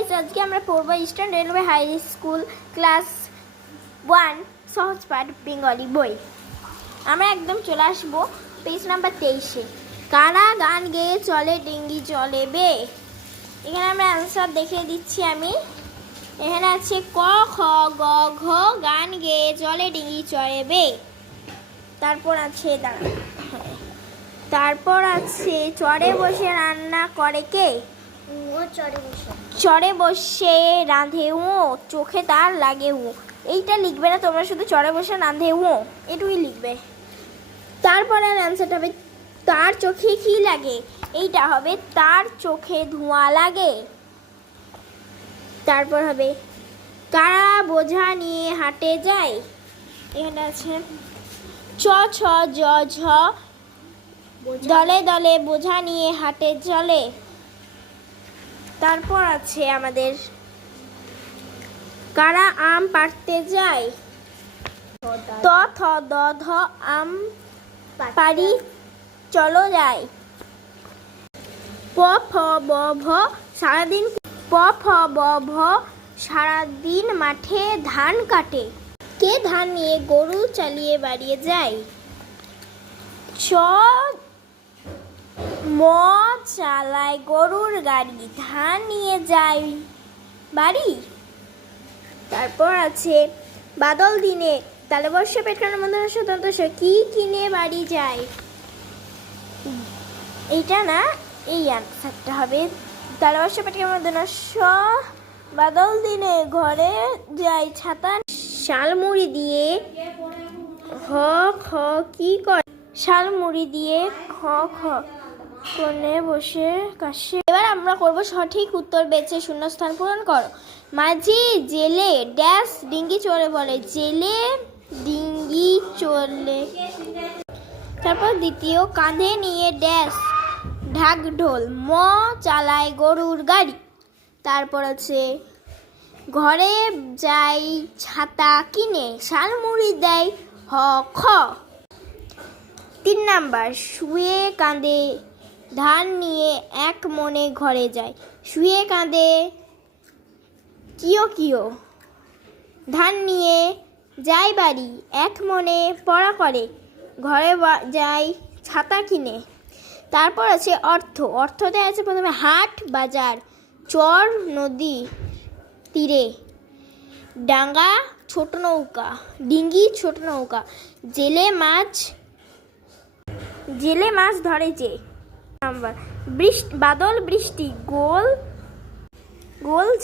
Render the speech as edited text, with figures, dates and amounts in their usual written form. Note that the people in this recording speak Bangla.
গাইস, আজকে আমরা পড়বো eastern railway high school class 1 Sahaj পাঠ বেঙ্গলি বই। আমরা একদম চলে আসবো পেজ নাম্বার 23-এ। কারা গান গেয়ে চলে ডিঙ্গি চলে বে। এখানে আমরা অ্যান্সার দেখিয়ে দিচ্ছি আমি। এখানে আছে ক খ গ ঘ গান গেয়ে চলে ডিঙ্গি চলে বে। তারপর আছে চড়ে বসে রান্না করে কে। চড়ে বসে রাঁধে চোখে তার লাগে এইটা লিখবে না তোমরা, শুধু চড়ে বসে রাঁধে এটুকুই লিখবে। তারপরে অ্যান্সারটা হবে তার চোখে কি লাগে, এইটা হবে তার চোখে ধোঁয়া লাগে। তারপর হবে কারা বোঝা নিয়ে হাটে যায়। এখানে আছে চ ছ জ ঝ দলে দলে বোঝা নিয়ে হাটে চলে। তারপর আছে আমাদের কারা আম পাড়তে যায়। ত থ দ ধ আম পারি চলো যায়। প ফ ব ভ সারাদিন সারাদিন মাঠে ধান কাটে। কে ধান নিয়ে গরু চালিয়ে বাড়িয়ে যায়। চ ম চালায় গরুর গাড়ি ধান নিয়ে যায় বাড়ি। তারপর আছে বাদল দিনে তালবর্ষা পেটখানার মধ্যে স্বতন্ত্র কি কিনে বাড়ি যায়। এইটা না, এই আনসারটা হবে তালবর্ষা পেটখানার মধ্যে বাদল দিনে ঘরে যায় ছাতা শালমুড়ি দিয়ে হ খ কি করে। শালমুড়ি দিয়ে খ খ কোণে বসে কাশে। এবার আমরা করব সঠিক উত্তর বেছে শূন্যস্থান পূরণ করো। মাঝি জেলে ড্যাশ ডিঙ্গি চলে বলে, জেলে ডিঙ্গি চলে। তারপর দ্বিতীয় কাঁধে নিয়ে ড্যাশ ঢাক ঢোল ম চালায় গরুর গাড়ি। তারপর আছে ঘরে যাই ছাতা কিনে শালমুড়ি দেয় হ খ। 3 নাম্বার শুয়ে কাঁদে ধান নিয়ে এক মনে ঘরে যায়। শুয়ে কাঁদে কিয় কিয় ধান নিয়ে যায় বাড়ি এক মনে পড়া করে ঘরে যায় ছাতা কিনে। তারপর আছে অর্থতে আছে প্রথমে হাট বাজার, চর নদী তীরে, ডাঙ্গা ছোট নৌকা, ডিঙ্গি ছোট নৌকা, জেলে মাছ ধরে যে। নাম্বার বাদল বৃষ্টি গোল